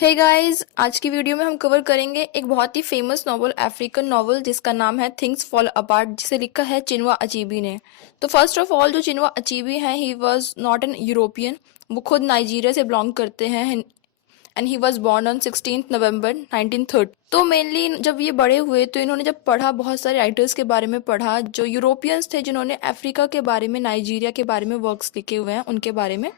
Hey guys, आज की video में हम कवर करेंगे एक बहुत ही फेमस नॉवल, अफ्रीकन नॉवल जिसका नाम है थिंग्स फॉल अपार्ट, जिसे लिखा है चिनुआ अचेबी ने। तो फर्स्ट ऑफ ऑल, जो चिनुआ अचेबी हैं, he was not an European. वो खुद नाइजीरिया से बिलोंग करते हैं and he was born on 16 November 1930। तो मेनली जब ये बड़े हुए तो इन्होंने जब पढ़ा, बहुत सारे राइटर्स के बारे में पढ़ा जो यूरोपियंस थे, जिन्होंने अफ्रीका के बारे में, नाइजीरिया के बारे में वर्क्स लिखे हुए हैं, उनके बारे में।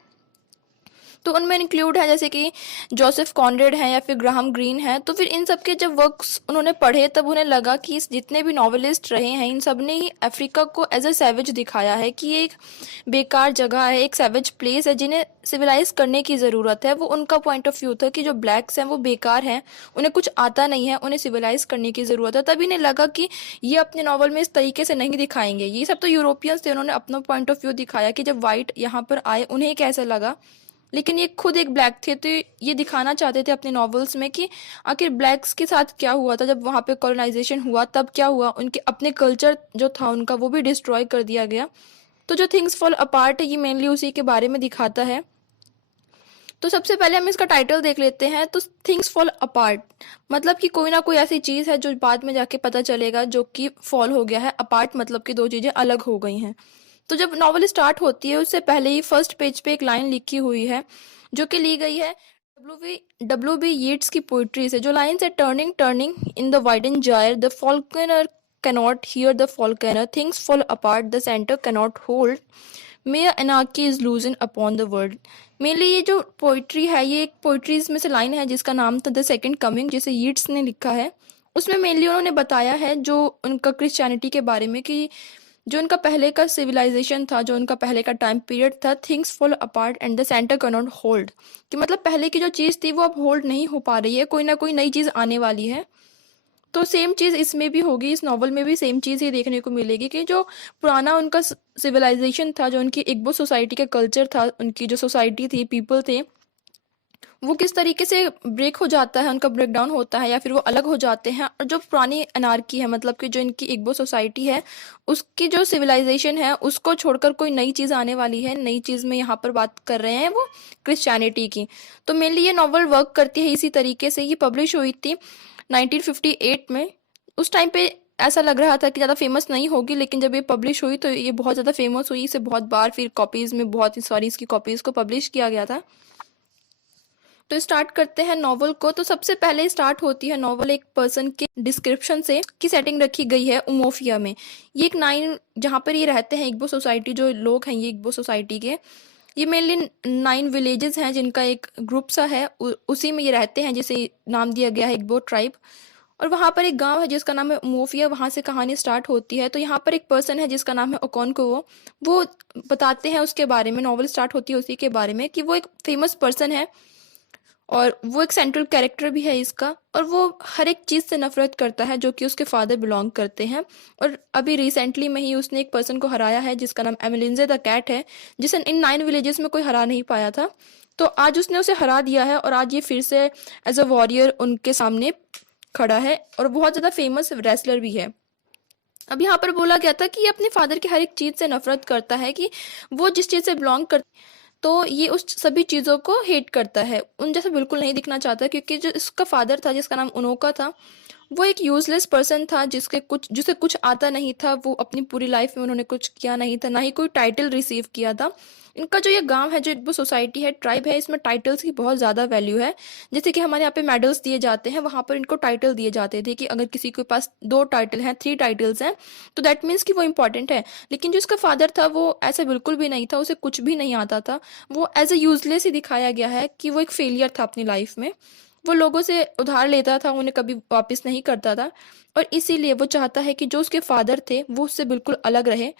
तो उनमें इंक्लूड है जैसे कि जोसेफ कॉनरेड हैं या फिर ग्राहम ग्रीन हैं। तो फिर इन सब के जब वर्क्स उन्होंने पढ़े तब उन्हें लगा कि जितने भी नॉवेलिस्ट रहे हैं, इन सब ने ही अफ्रीका को एज अ सैवेज दिखाया है कि ये एक बेकार जगह है, एक सैवेज प्लेस है जिन्हें सिविलाइज करने की ज़रूरत है। वो उनका पॉइंट ऑफ व्यू था कि जो ब्लैक्स हैं वो बेकार हैं, उन्हें कुछ आता नहीं है, उन्हें सिविलाइज करने की ज़रूरत है। तभी इन्हें लगा कि ये अपने नॉवल में इस तरीके से नहीं दिखाएंगे। ये सब तो यूरोपियंस थे, उन्होंने अपना पॉइंट ऑफ व्यू दिखाया कि जब वाइट यहाँ पर आए उन्हें कैसा लगा। लेकिन ये खुद एक ब्लैक थे, तो ये दिखाना चाहते थे अपने नॉवेल्स में कि आखिर ब्लैक्स के साथ क्या हुआ था जब वहाँ पे कॉलोनाइजेशन हुआ, तब क्या हुआ, उनके अपने कल्चर जो था उनका वो भी डिस्ट्रॉय कर दिया गया। तो जो थिंग्स फॉल अपार्ट है, ये मेनली उसी के बारे में दिखाता है। तो सबसे पहले हम इसका टाइटल देख लेते हैं। तो थिंग्स फॉल अपार्ट मतलब कि कोई ना कोई ऐसी चीज़ है जो बाद में जाके पता चलेगा जो कि फॉल हो गया है। अपार्ट मतलब कि दो चीज़ें अलग हो गई हैं। तो जब नॉवल स्टार्ट होती है उससे पहले ही फर्स्ट पेज पे एक लाइन लिखी हुई है जो कि ली गई है डब्ल्यू बी येट्स की पोइट्री से। जो लाइन है, turning turning in the widen gyre the falconer cannot hear the falconer, things fall apart the centre cannot hold, may anarchy is loosen upon the world. Mainly ये जो poetry है, ये एक poetries में से लाइन है जिसका नाम था द सेकंड कमिंग, जिसे यीट्स ने लिखा है। उसमें मेनली उन्होंने बताया है जो उनका क्रिश्चियनिटी के बारे में कि जो उनका पहले का सिविलाइजेशन था, जो उनका पहले का टाइम पीरियड था, things fall apart and the centre can not hold, कि मतलब पहले की जो चीज़ थी वो अब होल्ड नहीं हो पा रही है, कोई ना कोई नई चीज़ आने वाली है। तो सेम चीज़ इसमें भी होगी, इस नॉवल में भी सेम चीज़ ही देखने को मिलेगी कि जो पुराना उनका सिविलाइजेशन था, जो उनकी इग्बो सोसाइटी का कल्चर था, उनकी जो सोसाइटी थी, पीपल थे, वो किस तरीके से ब्रेक हो जाता है, उनका ब्रेक डाउन होता है या फिर वो अलग हो जाते हैं। और जो पुरानी अनार्की है, मतलब कि जो इनकी इग्बो सोसाइटी है, उसकी जो सिविलाइजेशन है उसको छोड़कर कोई नई चीज़ आने वाली है। नई चीज़ में यहाँ पर बात कर रहे हैं वो क्रिश्चियनिटी की। तो मेनली ये नॉवल वर्क करती है इसी तरीके से। ये पब्लिश हुई थी 1958 में। उस टाइम पे ऐसा लग रहा था कि ज़्यादा फेमस नहीं होगी, लेकिन जब ये पब्लिश हुई तो ये बहुत ज़्यादा फेमस हुई। इसे बहुत बार फिर कॉपीज़ में, बहुत सारी इसकी कॉपीज़ को पब्लिश किया गया था। तो स्टार्ट करते हैं नॉवल को। तो सबसे पहले स्टार्ट होती है नॉवल एक पर्सन के डिस्क्रिप्शन से की सेटिंग रखी गई है उमोफिया में। ये एक नाइन, जहाँ पर ये रहते हैं, इग्बो सोसाइटी, जो लोग हैं ये इग्बो सोसाइटी के, ये मेनली 9 विलेजेस हैं जिनका एक ग्रुप सा है, उसी में ये रहते हैं, जिसे नाम दिया गया है इग्बो ट्राइब। और वहाँ पर एक गांव है जिसका नाम है उमोफिया, वहाँ से कहानी स्टार्ट होती है। तो यहाँ पर एक पर्सन है जिसका नाम है ओकोनको। वो बताते हैं उसके बारे में, नॉवल स्टार्ट होती है उसी के बारे में कि वो एक फेमस पर्सन है और वो एक सेंट्रल कैरेक्टर भी है इसका। और वो हर एक चीज़ से नफरत करता है जो कि उसके फादर बिलोंग करते हैं। और अभी रिसेंटली में ही उसने एक पर्सन को हराया है जिसका नाम एमिलिंजे द कैट है, जिसे इन 9 विलेजेस में कोई हरा नहीं पाया था। तो आज उसने उसे हरा दिया है और आज ये फिर से एज अ वॉरियर उनके सामने खड़ा है और बहुत ज़्यादा फेमस रेसलर भी है। अब यहाँ पर बोला गया था कि ये अपने फादर की हर एक चीज़ से नफरत करता है, कि वो जिस चीज़ से बिलोंग कर, तो ये उस सभी चीज़ों को हेट करता है, उन जैसा बिल्कुल नहीं दिखना चाहता। क्योंकि जो इसका फादर था जिसका नाम उनोका था, वो एक यूजलेस पर्सन था, जिसे कुछ आता नहीं था। वो अपनी पूरी लाइफ में उन्होंने कुछ किया नहीं था, ना ही कोई टाइटल रिसीव किया था। इनका जो ये गांव है, जो इग्बो सोसाइटी है, ट्राइब है, इसमें टाइटल्स की बहुत ज़्यादा वैल्यू है। जैसे कि हमारे यहाँ पे मेडल्स दिए जाते हैं, वहाँ पर इनको टाइटल दिए जाते थे कि अगर किसी के पास 2 टाइटल हैं, 3 टाइटल्स हैं, तो दैट मीन्स कि वो इंपॉर्टेंट है। लेकिन जो इसका फादर था वो ऐसा बिल्कुल भी नहीं था, उसे कुछ भी नहीं आता था। वो एज ए यूजलेस ही दिखाया गया है कि वो एक फेलियर था अपनी लाइफ में। वो लोगों से उधार लेता था, उन्हें कभी वापस नहीं करता था। और इसीलिए वो चाहता है कि जो उसके फादर थे वो उससे बिल्कुल अलग रहे।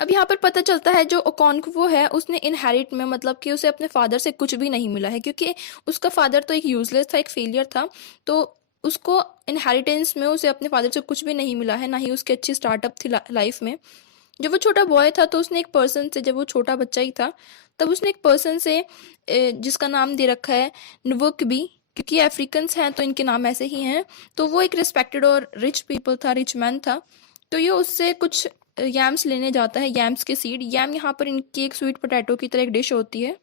अब यहाँ पर पता चलता है जो ओकोंक्वो है उसने इनहेरिट में, मतलब कि उसे अपने फादर से कुछ भी नहीं मिला है, क्योंकि उसका फादर तो एक यूजलेस था, एक फेलियर था। तो उसको इनहेरिटेंस में उसे अपने फादर से कुछ भी नहीं मिला है, ना ही उसकी अच्छी स्टार्टअप थी लाइफ में। जब वो छोटा बॉय था तो उसने एक पर्सन से, जब वो छोटा बच्चा ही था, तब उसने एक पर्सन से जिसका नाम दे रखा है नवुकबी, क्योंकि अफ्रीकन्स हैं तो इनके नाम ऐसे ही हैं। तो वो एक रिस्पेक्टेड और रिच पीपल था, रिच मैन था। तो ये उससे कुछ यैम्स लेने जाता है, यैम्स के सीड। यैम यहाँ पर इनकी एक स्वीट पोटैटो की तरह एक डिश होती है।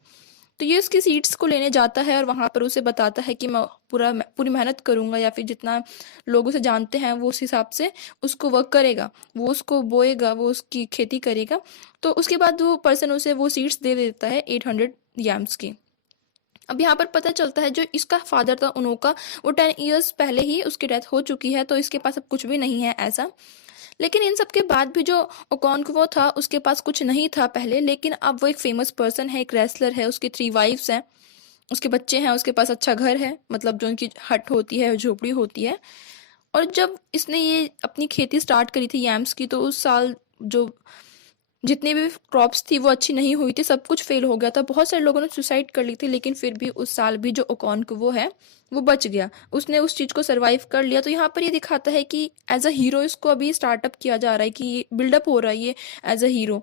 तो ये उसकी सीड्स को लेने जाता है और वहाँ पर उसे बताता है कि मैं पूरी मेहनत करूँगा, या फिर जितना लोग उसे जानते हैं वो उस हिसाब से उसको वर्क करेगा, वो उसको बोएगा, वो उसकी खेती करेगा। तो उसके बाद वो पर्सन उसे वो सीड्स दे देता है 800 यम्स की। अब यहाँ पर पता चलता है जो इसका फादर था उनोका, वो 10 ईयर्स पहले ही उसकी डेथ हो चुकी है, तो इसके पास अब कुछ भी नहीं है ऐसा। लेकिन इन सब के बाद भी जो ओकोंक्वो था उसके पास कुछ नहीं था पहले, लेकिन अब वो एक फेमस पर्सन है, एक रेसलर है, उसकी 3 वाइफ्स हैं, उसके बच्चे हैं, उसके पास अच्छा घर है, मतलब जो उनकी हट होती है, झोपड़ी होती है। और जब इसने ये अपनी खेती स्टार्ट करी थी यैम्स की, तो उस साल जो जितनी भी क्रॉप्स थी वो अच्छी नहीं हुई थी, सब कुछ फेल हो गया था, बहुत सारे लोगों ने सुसाइड कर ली थी, लेकिन फिर भी उस साल भी जो ओकोंक्वो है वो बच गया, उसने उस चीज़ को सरवाइव कर लिया। तो यहाँ पर ये दिखाता है कि एज अ हीरो इसको अभी स्टार्टअप किया जा रहा है, कि बिल्डअप हो रहा है ये एज अ हीरो।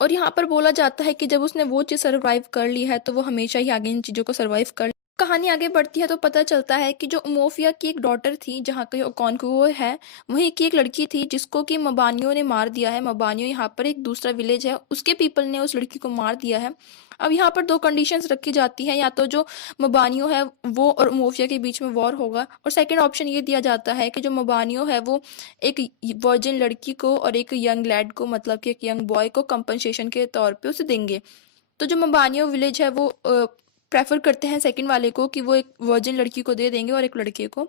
और यहाँ पर बोला जाता है कि जब उसने वो चीज़ सर्वाइव कर ली है तो वो हमेशा ही आगे इन चीज़ों को सर्वाइव कर। कहानी आगे बढ़ती है तो पता चलता है कि जो उमोफिया की एक डॉटर थी, जहाँ का ओकोंक्वो है, वहीं की एक लड़की थी जिसको कि मबानियों ने मार दिया है। मबानियों यहाँ पर एक दूसरा विलेज है, उसके पीपल ने उस लड़की को मार दिया है। अब यहाँ पर दो कंडीशंस रखी जाती हैं, या तो जो मबानियों है वो और उमोफिया के बीच में वॉर होगा, और सेकंड ऑप्शन ये दिया जाता है कि जो मबानियों है वो एक वर्जिन लड़की को और एक यंग लैड को, मतलब कि एक यंग बॉय को कंपनसेशन के तौर पे उसे देंगे। तो जो मबानियों विलेज है वो प्रेफर करते हैं सेकंड वाले को, कि वो एक वर्जिन लड़की को दे देंगे और एक लड़के को।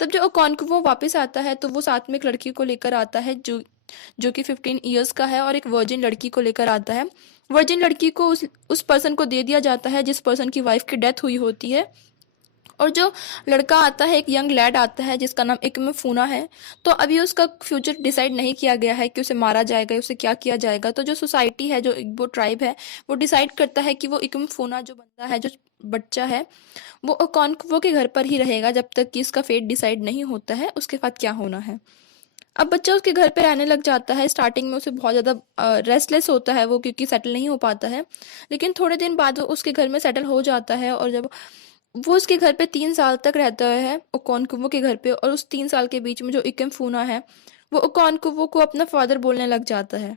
तब जो ओकोंक्वो वापस आता है तो वो साथ में एक लड़की को लेकर आता है जो कि 15 ईयर्स का है, और एक वर्जिन लड़की को लेकर आता है। वर्जिन लड़की को उस पर्सन को दे दिया जाता है जिस पर्सन की वाइफ की डेथ हुई होती है, और जो लड़का आता है, एक यंग लैड आता है जिसका नाम इकमे फूना है। तो अभी उसका फ्यूचर डिसाइड नहीं किया गया है कि उसे मारा जाएगा, उसे क्या किया जाएगा। तो जो सोसाइटी है, जो इग्बो ट्राइब है, वो डिसाइड करता है कि वो इकमे फूना जो बंदा है, जो बच्चा है, वो ओकोंक्वो के घर पर ही रहेगा जब तक कि इसका फेट डिसाइड नहीं होता है उसके बाद क्या होना है। अब बच्चा उसके घर पे रहने लग जाता है। स्टार्टिंग में उसे बहुत ज़्यादा रेस्टलेस होता है वो, क्योंकि सेटल नहीं हो पाता है, लेकिन थोड़े दिन बाद वो उसके घर में सेटल हो जाता है। और जब वो उसके घर पे 3 साल तक रहता है, ओकोंक्वो के घर पे, और उस 3 साल के बीच में जो इकम फूना है वो ओकोंक्वो को अपना फादर बोलने लग जाता है।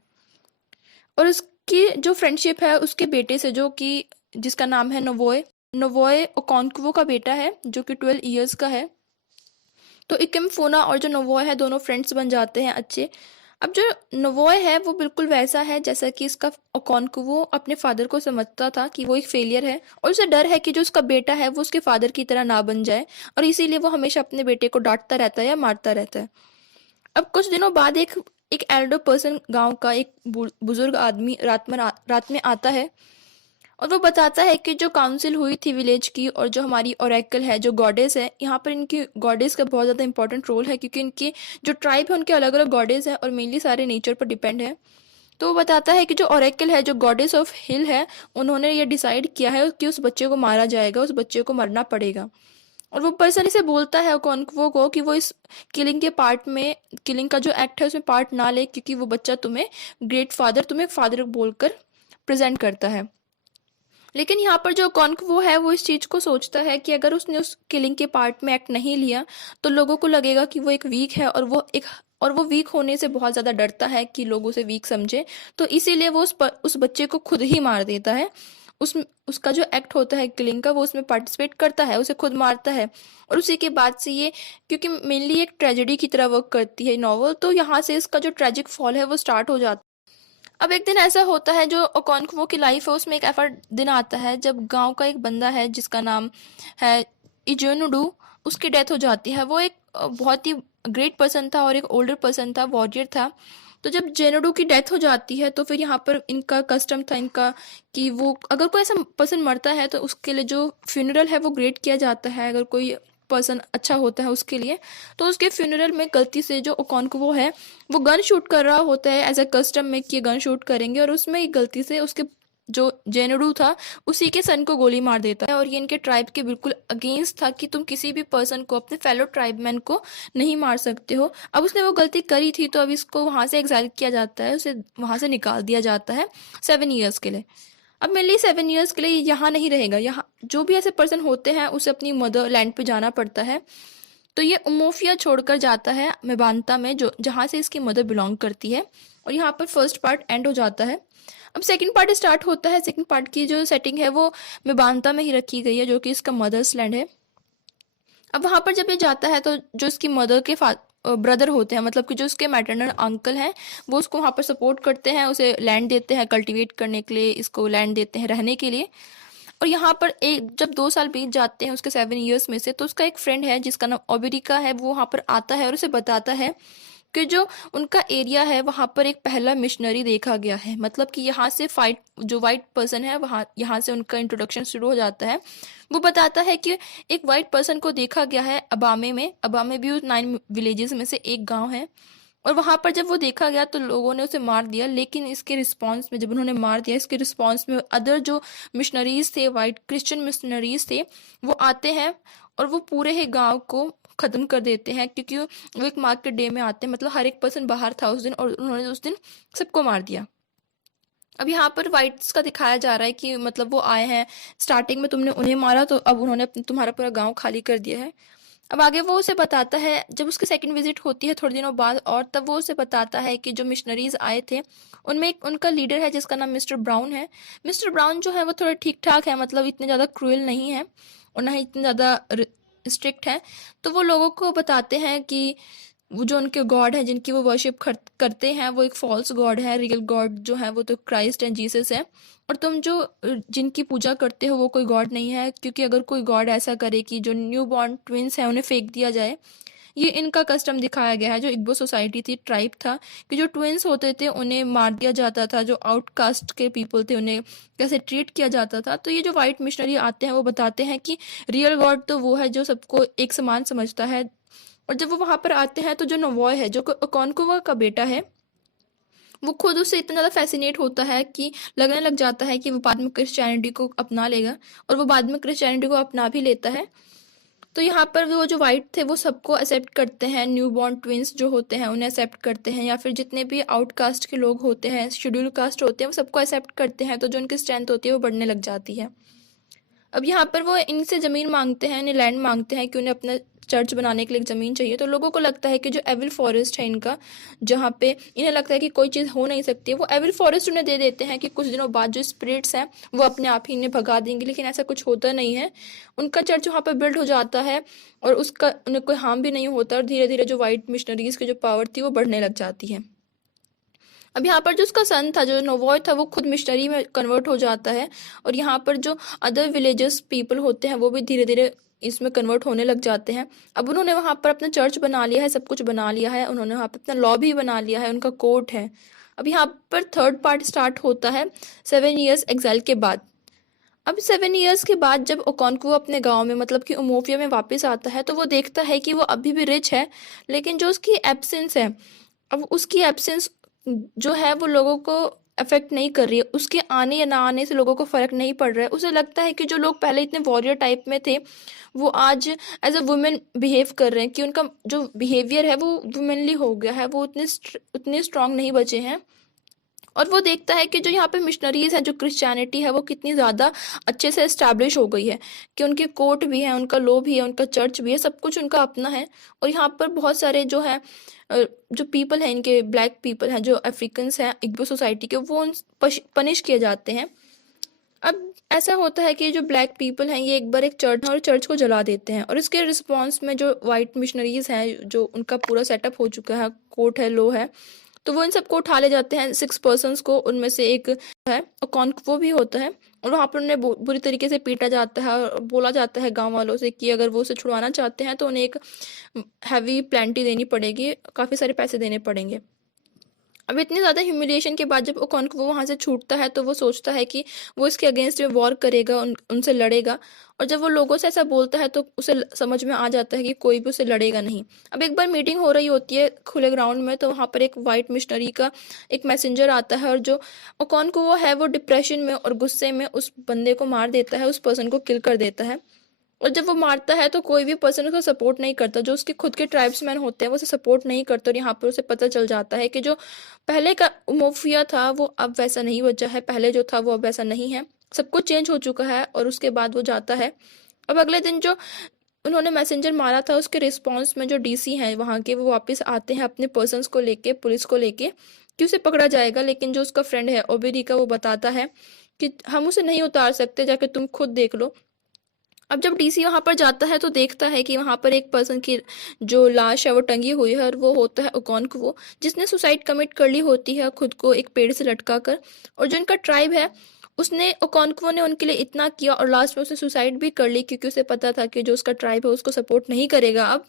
और उसकी जो फ्रेंडशिप है उसके बेटे से, जो कि जिसका नाम है नवोए, नवोए ओकोंक्वो का बेटा है जो कि 12 ईयर्स का है। तो इकिम फूना और जो नवोए है दोनों फ्रेंड्स बन जाते हैं अच्छे। अब जो नवोए है वो बिल्कुल वैसा है जैसा कि इसका ओकोंक्वो अपने फादर को समझता था कि वो एक फेलियर है, और उसे डर है कि जो उसका बेटा है वो उसके फादर की तरह ना बन जाए, और इसीलिए वो हमेशा अपने बेटे को डांटता रहता है या मारता रहता है। अब कुछ दिनों बाद एक एक एल्डर पर्सन, गांव का एक बुजुर्ग आदमी रात में आता है, और वो बताता है कि जो काउंसिल हुई थी विलेज की, और जो हमारी ओरेकल है, जो गॉडेस है, यहाँ पर इनकी गॉडेस का बहुत ज़्यादा इंपॉर्टेंट रोल है, क्योंकि इनकी जो ट्राइब है उनके अलग अलग गॉडेस हैं और मेनली सारे नेचर पर डिपेंड है। तो वो बताता है कि जो ओरेकल है, जो गॉडेस ऑफ हिल है, उन्होंने ये डिसाइड किया है कि उस बच्चे को मारा जाएगा, उस बच्चे को मरना पड़ेगा। और वो पर्सन इसे बोलता है कॉन्क्वो को कि वो इस किलिंग का जो एक्ट है उसमें पार्ट ना ले, क्योंकि वो बच्चा तुम्हें ग्रेट फादर, तुम्हें फादर बोलकर प्रेजेंट करता है। लेकिन यहाँ पर जो कॉन्क्वो है वो इस चीज़ को सोचता है कि अगर उसने उस किलिंग के पार्ट में एक्ट नहीं लिया तो लोगों को लगेगा कि वो एक वीक है, और वो वीक होने से बहुत ज़्यादा डरता है कि लोग उसे वीक समझे। तो इसीलिए वो उस बच्चे को खुद ही मार देता है। उसका जो एक्ट होता है किलिंग का, वो उसमें पार्टिसिपेट करता है, उसे खुद मारता है। और उसी के बाद से ये, क्योंकि मेनली एक ट्रेजेडी की तरह वर्क करती है नॉवल, तो यहाँ से इसका जो ट्रेजिक फॉल है वो स्टार्ट हो जाता है। अब एक दिन ऐसा होता है, जो ओकोंक्वो की लाइफ है उसमें एक ऐसा दिन आता है जब गांव का एक बंदा है जिसका नाम है इजोनुडू, उसकी डेथ हो जाती है। वो एक बहुत ही ग्रेट पर्सन था और एक ओल्डर पर्सन था, वॉरियर था। तो जब जेनुडू की डेथ हो जाती है तो फिर यहाँ पर इनका कस्टम था इनका, कि वो अगर कोई ऐसा पर्सन मरता है तो उसके लिए जो फ्यूनरल है वो ग्रेट किया जाता है, अगर कोई पर्सन अच्छा होता है उसके लिए। तो उसके फ्यूनरल में गलती से जो ओकोंक्वो है वो गन शूट कर रहा होता है, एज अ कस्टम में कि गन शूट करेंगे, और उसमें गलती से उसके जो जेनुडू था उसी के सन को गोली मार देता है। और ये इनके ट्राइब के बिल्कुल अगेंस्ट था कि तुम किसी भी पर्सन को, अपने फेलो ट्राइबमैन को नहीं मार सकते हो। अब उसने वो गलती करी थी तो अब इसको वहाँ से एग्जाइल किया जाता है, उसे वहाँ से निकाल दिया जाता है 7 ईयर्स के लिए। अब मेनली 7 ईयर्स के लिए यहाँ नहीं रहेगा, यहाँ जो भी ऐसे पर्सन होते हैं उसे अपनी मदर लैंड पे जाना पड़ता है। तो ये उमोफिया छोड़कर जाता है मेबांता में, जो जहाँ से इसकी मदर बिलोंग करती है। और यहाँ पर फर्स्ट पार्ट एंड हो जाता है। अब सेकंड पार्ट स्टार्ट होता है। सेकंड पार्ट की जो सेटिंग है वो मेबांता में ही रखी गई है, जो कि इसका मदर्स लैंड है। अब वहां पर जब ये जाता है तो जो इसकी मदर के ब्रदर होते हैं, मतलब कि जो उसके मैटरनल अंकल हैं, वो उसको वहां पर सपोर्ट करते हैं, उसे लैंड देते हैं कल्टीवेट करने के लिए, इसको लैंड देते हैं रहने के लिए। और यहाँ पर एक जब 2 साल बीत जाते हैं उसके 7 ईयर्स में से, तो उसका एक फ्रेंड है जिसका नाम ओबेरिका है, वो वहाँ पर आता है और उसे बताता है कि जो उनका एरिया है वहाँ पर एक पहला मिशनरी देखा गया है। मतलब कि यहाँ से फाइट जो वाइट पर्सन है वहाँ यहाँ से उनका इंट्रोडक्शन शुरू हो जाता है। वो बताता है कि एक वाइट पर्सन को देखा गया है अबामे में। अबामे भी 9 विलेजेस में से एक गांव है। और वहां पर जब वो देखा गया तो लोगों ने उसे मार दिया, लेकिन इसके रिस्पॉन्स में, जब उन्होंने मार दिया, इसके रिस्पॉन्स में अदर जो मिशनरीज थे, वाइट क्रिश्चियन मिशनरीज थे, वो आते हैं और वो पूरे ही गांव को खत्म कर देते हैं, क्योंकि वो एक मार्केट डे में आते हैं, मतलब हर एक पर्सन बाहर था उस दिन और उन्होंने उस दिन सबको मार दिया। अब यहाँ पर वाइट्स का दिखाया जा रहा है कि मतलब वो आए हैं, स्टार्टिंग में तुमने उन्हें मारा तो अब उन्होंने तुम्हारा पूरा गांव खाली कर दिया है। अब आगे वो उसे बताता है, जब उसकी सेकंड विजिट होती है थोड़े दिनों बाद, और तब वो उसे बताता है कि जो मिशनरीज आए थे उनमें एक उनका लीडर है जिसका नाम मिस्टर ब्राउन है। मिस्टर ब्राउन जो है वो थोड़ा ठीक ठाक है, मतलब इतने ज़्यादा क्रूएल नहीं है और ना ही इतने ज़्यादा स्ट्रिक्ट है। तो वो लोगों को बताते हैं कि वो जो उनके गॉड है जिनकी वो वर्शिप करते हैं वो एक फॉल्स गॉड है, रियल गॉड जो है वो तो क्राइस्ट एंड जीसस है। और तुम जो जिनकी पूजा करते हो वो कोई गॉड नहीं है, क्योंकि अगर कोई गॉड ऐसा करे कि जो न्यू बॉर्न ट्विंस है उन्हें फेंक दिया जाए, ये इनका कस्टम दिखाया गया है। जो इग्बो सोसाइटी थी, ट्राइब था, कि जो ट्विंस होते थे उन्हें मार दिया जाता था, जो आउटकास्ट के पीपल थे उन्हें कैसे ट्रीट किया जाता था। तो ये जो वाइट मिशनरी आते हैं वो बताते हैं कि रियल गॉड तो वो है जो सबको एक समान समझता है। और जब वो वहां पर आते हैं तो जो नवॉय है, जो ओकोनकुवा का बेटा है, वो खुद उससे इतना ज़्यादा फैसिनेट होता है कि लगने लग जाता है कि वो बाद में क्रिश्चियनिटी को अपना लेगा, और वो बाद में क्रिश्चियनिटी को अपना भी लेता है। तो यहाँ पर वो जो वाइट थे वो सबको एक्सेप्ट करते हैं, न्यू बॉर्न ट्विंस जो होते हैं उन्हें एक्सेप्ट करते हैं, या फिर जितने भी आउटकास्ट के लोग होते हैं, शेड्यूल कास्ट होते हैं, वो सबको एक्सेप्ट करते हैं। तो जो उनकी स्ट्रेंथ होती है वो बढ़ने लग जाती है। अब यहाँ पर वो इनसे ज़मीन मांगते हैं, इन्हें लैंड मांगते हैं कि उन्हें अपना चर्च बनाने के लिए एक ज़मीन चाहिए। तो लोगों को लगता है कि जो एविल फॉरेस्ट है इनका, जहाँ पे इन्हें लगता है कि कोई चीज़ हो नहीं सकती, वो एविल फॉरेस्ट उन्हें दे देते हैं कि कुछ दिनों बाद जो स्पिरिट्स हैं वो अपने आप ही इन्हें भगा देंगे। लेकिन ऐसा कुछ होता नहीं है। उनका चर्च वहाँ पर बिल्ड हो जाता है और उसका उन्हें कोई हार्म भी नहीं होता, और धीरे धीरे जो वाइट मिशनरीज की जो पावर थी वो बढ़ने लग जाती है। अब यहाँ पर जो उसका सन था, जो नोवॉय था, वो खुद मिशनरी में कन्वर्ट हो जाता है, और यहाँ पर जो अदर विलेजेस पीपल होते हैं वो भी धीरे धीरे इसमें कन्वर्ट होने लग जाते हैं। अब उन्होंने वहाँ पर अपना चर्च बना लिया है, सब कुछ बना लिया है, उन्होंने वहाँ पर अपना लॉ भी बना लिया है, उनका कोर्ट है। अब यहाँ पर थर्ड पार्ट स्टार्ट होता है 7 ईयर्स एग्जाइल के बाद। अब 7 ईयर्स के बाद जब ओकोनक्वो अपने गांव में, मतलब कि उमोफिया में वापस आता है, तो वो देखता है कि वो अभी भी रिच है, लेकिन जो उसकी एब्सेंस है, अब उसकी एब्सेंस जो है वो लोगों को अफेक्ट नहीं कर रही है। उसके आने या ना आने से लोगों को फर्क नहीं पड़ रहा है। उसे लगता है कि जो लोग पहले इतने वॉरियर टाइप में थे वो आज एज अ वुमेन बिहेव कर रहे हैं, कि उनका जो बिहेवियर है वो वुमेनली हो गया है, वो उतने स्ट्रांग नहीं बचे हैं। और वो देखता है कि जो यहाँ पे मिशनरीज है, जो क्रिश्चियनिटी है, वो कितनी ज़्यादा अच्छे से इस्टेब्लिश हो गई है, कि उनके कोर्ट भी है, उनका लॉ भी है, उनका चर्च भी है, सब कुछ उनका अपना है। और यहाँ पर बहुत सारे जो है जो पीपल हैं, इनके ब्लैक पीपल हैं, जो अफ्रीकन्स हैं इग्बो सोसाइटी के, वो पनिश किए जाते हैं। अब ऐसा होता है कि जो ब्लैक पीपल हैं ये एक बार एक चर्च और चर्च को जला देते हैं, और इसके रिस्पॉन्स में जो वाइट मिशनरीज हैं, जो उनका पूरा सेटअप हो चुका है, कोर्ट है, लॉ है, तो वो इन सबको उठा ले जाते हैं, 6 पर्सन्स को। उनमें से एक है वो भी होता है, और वहाँ पर उन्हें बुरी तरीके से पीटा जाता है, और बोला जाता है गांव वालों से कि अगर वो उसे छुड़वाना चाहते हैं तो उन्हें एक हैवी प्लेंटी देनी पड़ेगी, काफ़ी सारे पैसे देने पड़ेंगे। अब इतनी ज़्यादा ह्यूमिलिएशन के बाद जब वो वहाँ से छूटता है तो वो सोचता है कि वो इसके अगेंस्ट में वॉर करेगा, उनसे लड़ेगा। और जब वो लोगों से ऐसा बोलता है तो उसे समझ में आ जाता है कि कोई भी उसे लड़ेगा नहीं। अब एक बार मीटिंग हो रही होती है खुले ग्राउंड में, तो वहाँ पर एक वाइट मिशनरी का एक मैसेंजर आता है, और जो वो है वो डिप्रेशन में और गुस्से में उस बंदे को मार देता है, उस पर्सन को किल कर देता है। और जब वो मारता है तो कोई भी पर्सन उसको सपोर्ट नहीं करता, जो उसके खुद के ट्राइब्समैन होते हैं वो उसे सपोर्ट नहीं करते। और यहाँ पर उसे पता चल जाता है कि जो पहले का उमोफिया था वो अब वैसा नहीं बचा है, पहले जो था वो अब वैसा नहीं है, सब कुछ चेंज हो चुका है। और उसके बाद वो जाता है। अब अगले दिन जो उन्होंने मैसेंजर मारा था उसके रिस्पॉन्स में जो डीसी हैं वहाँ के, वो वापस आते हैं अपने पर्सन्स को लेके, पुलिस को लेके, कि उसे पकड़ा जाएगा, लेकिन जो उसका फ्रेंड है ओबेरिका वो बताता है कि हम उसे नहीं उतार सकते, जाके तुम खुद देख लो। अब जब डीसी वहां पर जाता है तो देखता है कि वहां पर एक पर्सन की जो लाश है वो टंगी हुई है, और वो होता है ओकोंक्वो, जिसने सुसाइड कमिट कर ली होती है खुद को एक पेड़ से लटका कर। और जो इनका ट्राइब है, उसने ओकोंक्वो ने उनके लिए इतना किया और लास्ट में उसने सुसाइड भी कर ली, क्योंकि उसे पता था कि जो उसका ट्राइब है उसको सपोर्ट नहीं करेगा अब।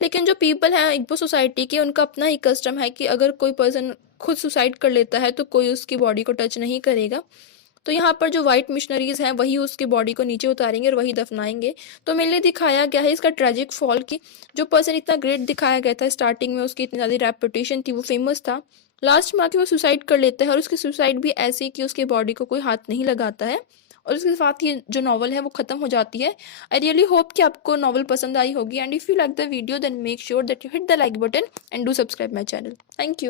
लेकिन जो पीपल हैं इग्बो सोसाइटी के, उनका अपना ही कस्टम है कि अगर कोई पर्सन खुद सुसाइड कर लेता है तो कोई उसकी बॉडी को टच नहीं करेगा। तो यहाँ पर जो वाइट मिशनरीज हैं वही उसकी बॉडी को नीचे उतारेंगे और वही दफनाएंगे। तो मेनली दिखाया गया है इसका ट्रेजिक फॉल की जो पर्सन इतना ग्रेट दिखाया गया था स्टार्टिंग में, उसकी इतनी ज़्यादा रेपुटेशन थी, वो फेमस था, लास्ट में आके वो सुसाइड कर लेता है। और उसकी सुसाइड भी ऐसी कि उसकी बॉडी को कोई हाथ नहीं लगाता है, और उसके साथ ये जो नॉवल है वो ख़त्म हो जाती है। आई रियली होप कि आपको नॉवल पसंद आई होगी, and if you like the video then make sure that you hit the like button and do subscribe my channel. Thank you.